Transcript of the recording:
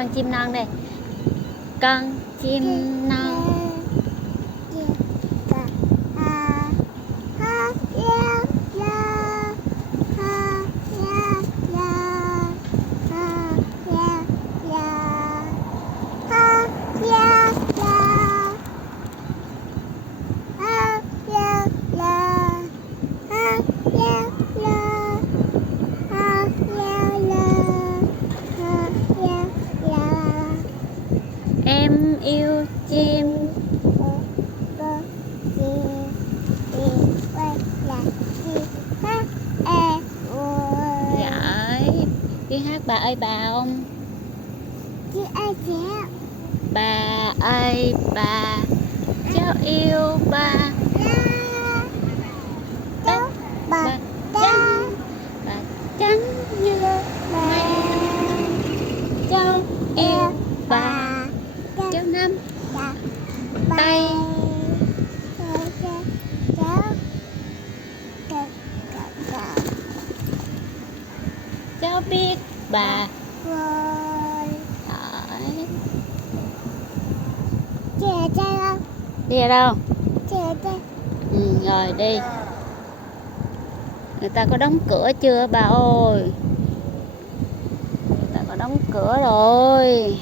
Con chim non đây. Con chim non. Em yêu chim. Giỏi. Biết hát bà ơi bà không? Bà ơi bà, cháu yêu bà. Bà trắng, bà trắng như mây. Cháu yêu bà, cháu nắm tay. Cháu biết bà. Đi ở đâu? Rồi đi. Người ta có đóng cửa chưa bà ơi? Người ta có đóng cửa rồi.